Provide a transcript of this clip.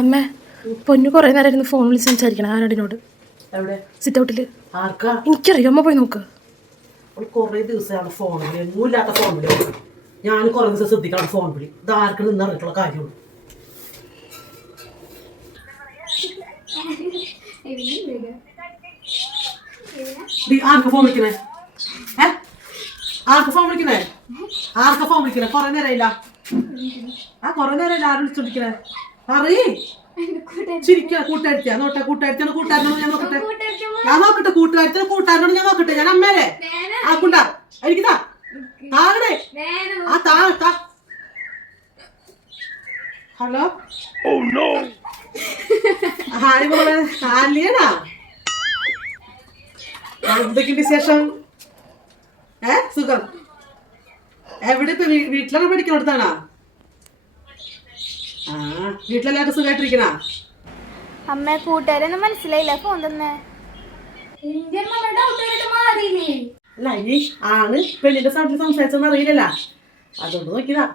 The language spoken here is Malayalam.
അമ്മ പൊന്നു കുറെ നേരം ഇരുന്ന് ഫോൺ വിളിച്ച് സംസാരിക്കണം ആരോടിനോട്. എവിടെ? സിറ്റ് ഔട്ടില്. ആർക്കാ? എനിക്കറിയാം, അമ്മ പോയി നോക്ക്. കുറെ ദിവസമാണ് ഫോൺ വിളി, ഒന്നുമില്ലാത്ത ഫോൺ വിളി. ഞാൻ കുറെ ദിവസം ശ്രദ്ധിക്കണം ഫോൺ വിളി. ഇത് ആർക്കും നിന്ന് അറിഞ്ഞിട്ടുള്ള കാര്യമുള്ളൂ. ആർക്ക് ഫോൺ വിളിക്കണേ? ആർക്ക് ഫോൺ വിളിക്കണേ? ആർക്കാ ഫോൺ വിളിക്കണേ? കുറെ നേരമില്ല. കുറെ നേരമില്ല. ആരും വിളിച്ചോണ്ടിരിക്കണേ? പറയേ. ചിരിക്കാ. കൂട്ടുകാരിച്ചാ നോട്ടെ. കൂട്ടുകാരിച്ചാണ്. കൂട്ടുകാരനോട് ഞാൻ നോക്കട്ടെ. ഞാൻ നോക്കട്ടെ. കൂട്ടുകാരനോട് ഞാൻ നോക്കട്ടെ. ഞാൻ അമ്മേരെ ആക്കുണ്ടാ എനിക്കിതാ താഴെ താ. ഹലോ. ഹായ് മോളെ. ആലിയനാ? എന്തൊക്കെയുണ്ട് വിശേഷം? സുഖം. എവിടെ ഇപ്പൊ? വീട്ടിലൊക്കെ പഠിക്കുന്നിടത്താണോ? വീട്ടിലെല്ലാവരും സുഖമായിട്ടിരിക്കണ? അമ്മ കൂട്ടുകാരൊന്നും മനസ്സിലായില്ല. ഫോൺ തന്നെ അല്ല, ഇനി ആണ് പെണ്ണിന്റെ സൗണ്ടിൽ സംസാരിച്ചൊന്നും അറിയില്ലല്ല, അതുകൊണ്ട് നോക്കിയതാ.